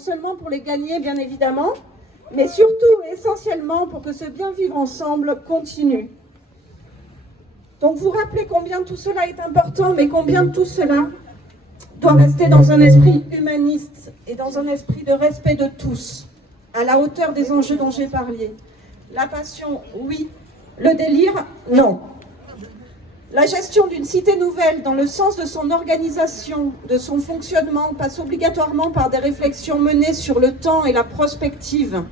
seulement pour les gagner, bien évidemment, mais surtout, essentiellement, pour que ce bien vivre ensemble continue. Donc vous rappelez combien tout cela est important, mais combien tout cela doit rester dans un esprit humaniste et dans un esprit de respect de tous, à la hauteur des enjeux dont j'ai parlé. La passion, oui. Le délire, non. La gestion d'une cité nouvelle dans le sens de son organisation, de son fonctionnement, passe obligatoirement par des réflexions menées sur le temps et la prospective.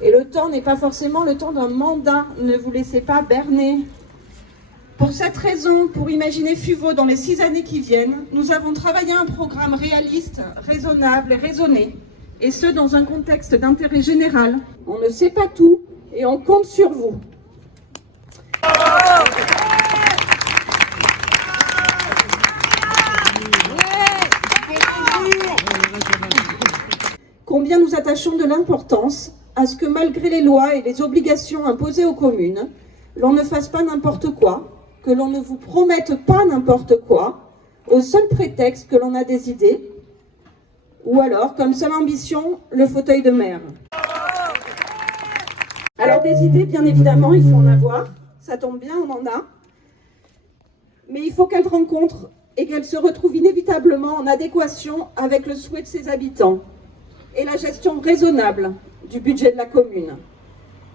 Et le temps n'est pas forcément le temps d'un mandat, ne vous laissez pas berner. Pour cette raison, pour imaginer FUVO dans les 6 années qui viennent, nous avons travaillé un programme réaliste, raisonnable et raisonné, et ce dans un contexte d'intérêt général. On ne sait pas tout et on compte sur vous. Combien nous attachons de l'importance à ce que malgré les lois et les obligations imposées aux communes, l'on ne fasse pas n'importe quoi, que l'on ne vous promette pas n'importe quoi, au seul prétexte que l'on a des idées, ou alors, comme seule ambition, le fauteuil de maire. Alors des idées, bien évidemment, il faut en avoir, ça tombe bien, on en a, mais il faut qu'elles rencontrent et qu'elles se retrouvent inévitablement en adéquation avec le souhait de ses habitants et la gestion raisonnable du budget de la commune.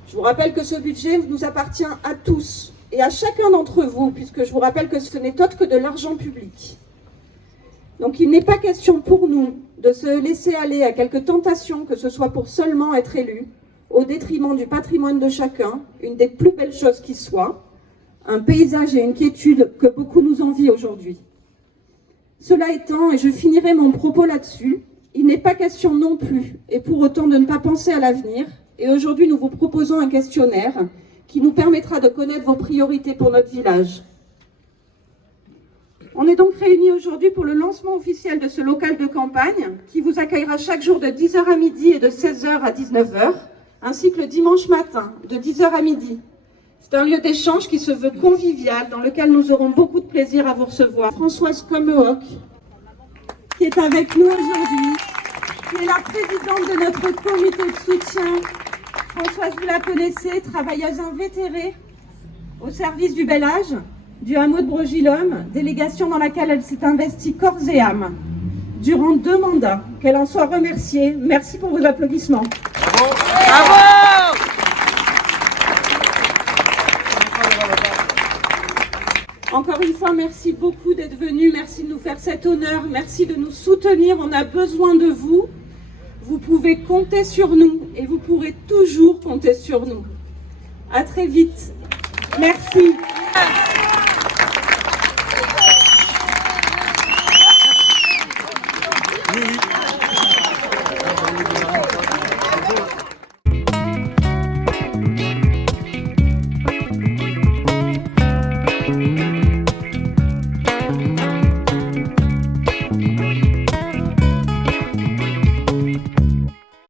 Je vous rappelle que ce budget nous appartient à tous, et à chacun d'entre vous, puisque je vous rappelle que ce n'est autre que de l'argent public. Donc il n'est pas question pour nous de se laisser aller à quelques tentations, que ce soit pour seulement être élu, au détriment du patrimoine de chacun, une des plus belles choses qui soit, un paysage et une quiétude que beaucoup nous envient aujourd'hui. Cela étant, et je finirai mon propos là-dessus, il n'est pas question non plus, et pour autant de ne pas penser à l'avenir, et aujourd'hui nous vous proposons un questionnaire qui nous permettra de connaître vos priorités pour notre village. On est donc réunis aujourd'hui pour le lancement officiel de ce local de campagne qui vous accueillera chaque jour de 10h à midi et de 16h à 19h, ainsi que le dimanche matin de 10h à midi. C'est un lieu d'échange qui se veut convivial, dans lequel nous aurons beaucoup de plaisir à vous recevoir. Françoise Commehoc, qui est avec nous aujourd'hui, qui est la présidente de notre comité de soutien. Françoise, vous la connaissez, travailleuse invétérée au service du bel âge, du hameau de Brogilhomme, délégation dans laquelle elle s'est investie corps et âme durant 2 mandats. Qu'elle en soit remerciée. Merci pour vos applaudissements. Bravo! Bravo! Encore une fois, merci beaucoup d'être venus, merci de nous faire cet honneur, merci de nous soutenir, on a besoin de vous. Vous pouvez compter sur nous et vous pourrez toujours compter sur nous. À très vite. Merci.